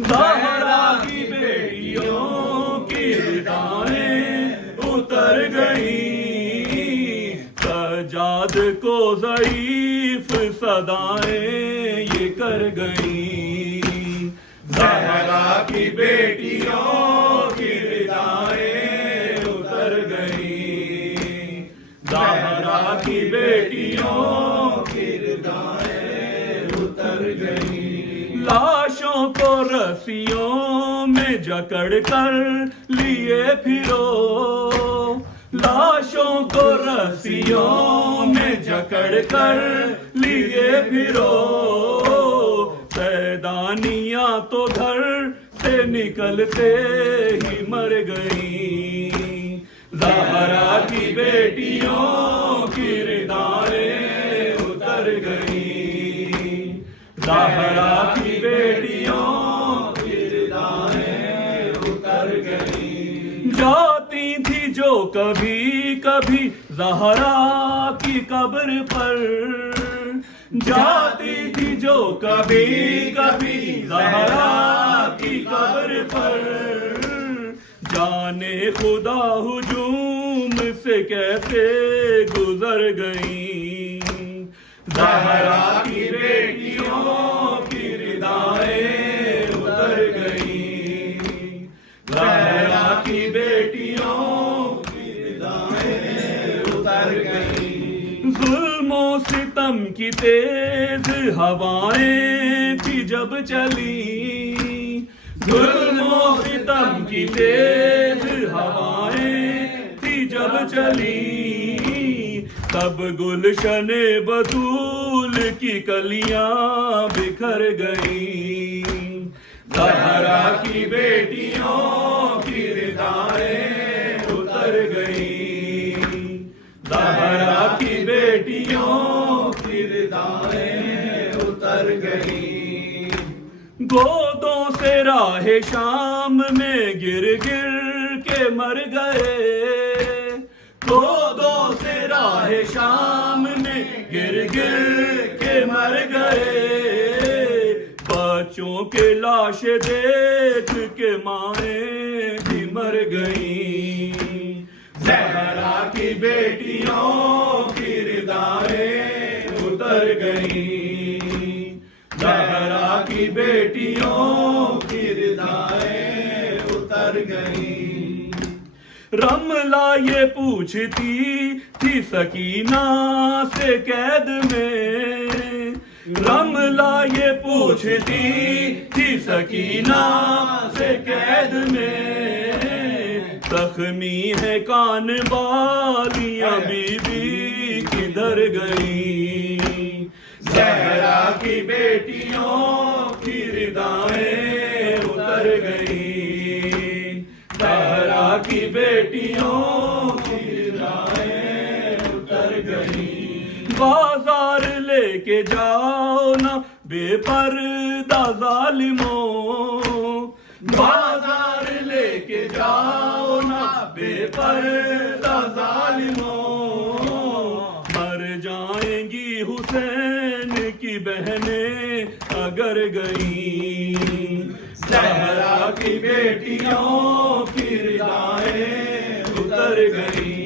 ज़हरा की बेटियों की रिदाएं उतर गई, सजाद को ज़ईफ सदाएं ये कर गई। ज़हरा की बेटियों की रिदाएं उतर गई, ज़हरा की बेटियों की रिदाएं उतर गई। लाशों को रस्सियों में जकड़ कर लिए फिरो, लाशों को रस्सियों में जकड़ कर लिए फिरो, सैदानियां तो घर से निकलते ही मर गई। ज़हरा की बेटियों की रिदाएं उतर गई, ज़हरा की बेटियों की रिदाएं उतर गई। जाती थी जो कभी कभी ज़हरा की कब्र पर, जाती थी जो कभी कभी ज़हरा की कब्र पर, जाने खुदा हुजूम से कैसे गुजर गई। ज़हरा की बेटियों की रिदाएं उतर गई, ज़हरा की बेटियों की रिदाएं उतर गई। जुल्मों सितम की तेज हवाएं थी जब चली, जुल्मों सितम की तेज हवाएं थी जब चली, तब गुलशने बतूल की कलियां बिखर गई। ज़हरा की बेटियों की रिदाएं उतर गई, ज़हरा की बेटियों की रिदाएं उतर गई। गोदों से राहे शाम में गिर गिर के मर गए, गोदों से राहे शाम में गिर गिर के मर गए। बच्चों के लाश देख के माएं भी मर गई। ज़हरा की बेटियों की रिदाएं उतर गई, ज़हरा की बेटियों की रिदाएं उतर गई। रमला ये पूछती थी सकीना से कैद में, रमला ये पूछती थी सकीना से कैद में, जख्मी है कान बालियां बीबी किधर गई। ज़हरा की बेटियों की रिदाएं उतर गई, ज़हरा की बेटियों की रिदाएं उतर गई। बाजार लेके जाओ ना बेपर्दा ज़ालिमों, बाजार लेके जाओ ना बेपर्दा ज़ालिमों, मर जाएंगी हुसैन की बहनें अगर गई। ज़हरा की बेटियों की रिदाएं उतर गई,